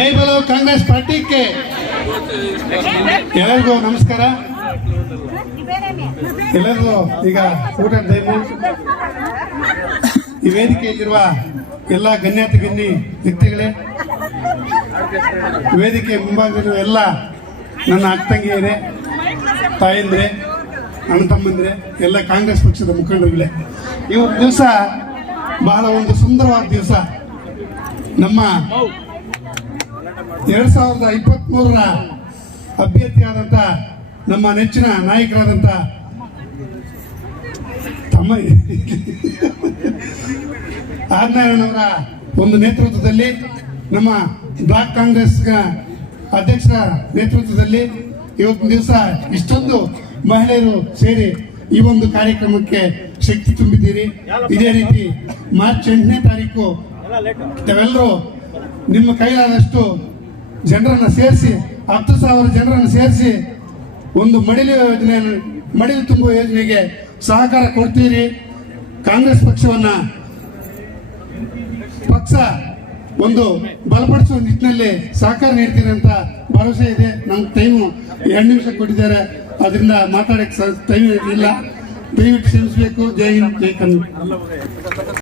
ಜೈ ಬಲೋ ಕಾಂಗ್ರೆಸ್ ಪಾರ್ಟಿಗೆ. ಎಲ್ಲರಿಗೂ ನಮಸ್ಕಾರ. ಎಲ್ಲರಿಗೂ ಈಗ ಊಟ ಟೈಮು ಈ ವೇದಿಕೆಯಲ್ಲಿರುವ ಎಲ್ಲ ಗಣ್ಯಾತಿ ಗಣ್ಯ ವ್ಯಕ್ತಿಗಳೇ, ವೇದಿಕೆ ಮುಂಭಾಗದಲ್ಲಿರುವ ಎಲ್ಲ ನನ್ನ ಅಕ್ಕಂಗಿಯರೇ, ತಾಯಂದ್ರೆ, ಅಣ್ಣ ತಮ್ಮಂದ್ರೆ, ಎಲ್ಲ ಕಾಂಗ್ರೆಸ್ ಪಕ್ಷದ ಮುಖಂಡರುಗಳೇ ಇವತ್ತು ದಿವಸ ಬಹಳ ಒಂದು ಸುಂದರವಾದ ದಿವಸ. ನಮ್ಮ ಎರಡ್ ಸಾವಿರದ ಇಪ್ಪತ್ತ್ ಮೂರರ ಅಭ್ಯರ್ಥಿಯಾದಂಥ ನಮ್ಮ ನೆಚ್ಚಿನ ನಾಯಕರಾದಂಥ ತಮ್ಮ ಅವರ ಒಂದು ನೇತೃತ್ವದಲ್ಲಿ ನಮ್ಮ ಬ್ಲಾಕ್ ಕಾಂಗ್ರೆಸ್ ಅಧ್ಯಕ್ಷರ ನೇತೃತ್ವದಲ್ಲಿ ಇವತ್ತು ದಿವಸ ಇಷ್ಟೊಂದು ಮಹಿಳೆಯರು ಸೇರಿ ಈ ಒಂದು ಕಾರ್ಯಕ್ರಮಕ್ಕೆ ಶಕ್ತಿ ತುಂಬಿದ್ದೀರಿ. ಇದೇ ರೀತಿ ಮಾರ್ಚ್ ಎಂಟನೇ ತಾರೀಕು ತಾವೆಲ್ಲರೂ ನಿಮ್ಮ ಕೈಲಾದಷ್ಟು ಜನರನ್ನ ಸೇರಿಸಿ, ಹತ್ತು ಸಾವಿರ ಜನರನ್ನು ಸೇರಿಸಿ ಒಂದು ಮಡಿಲು ಯೋಜನೆ ಮಡಿಲು ತುಂಬುವ ಯೋಜನೆಗೆ ಸಹಕಾರ ಕೊಡ್ತೀರಿ. ಕಾಂಗ್ರೆಸ್ ಪಕ್ಷವನ್ನ ಪಕ್ಷ ಒಂದು ಬಲಪಡಿಸುವ ನಿಟ್ಟಿನಲ್ಲಿ ಸಹಕಾರ ನೀಡ್ತೀರಿ ಅಂತ ಭರವಸೆ ಇದೆ. ನಮ್ಮ ಟೈಮು ಎರಡು ನಿಮಿಷ ಕೊಟ್ಟಿದ್ದಾರೆ. ಅದರಿಂದ ಮಾತಾಡಕ್ಕೆ ಟೈಮ್ ಇಲ್ಲ ದಯವಿಟ್ಟು ಕ್ಷಮಿಸಬೇಕು. ಜೈ ಹಿಂದ್, ಜೈ ಕನ್ನಡ.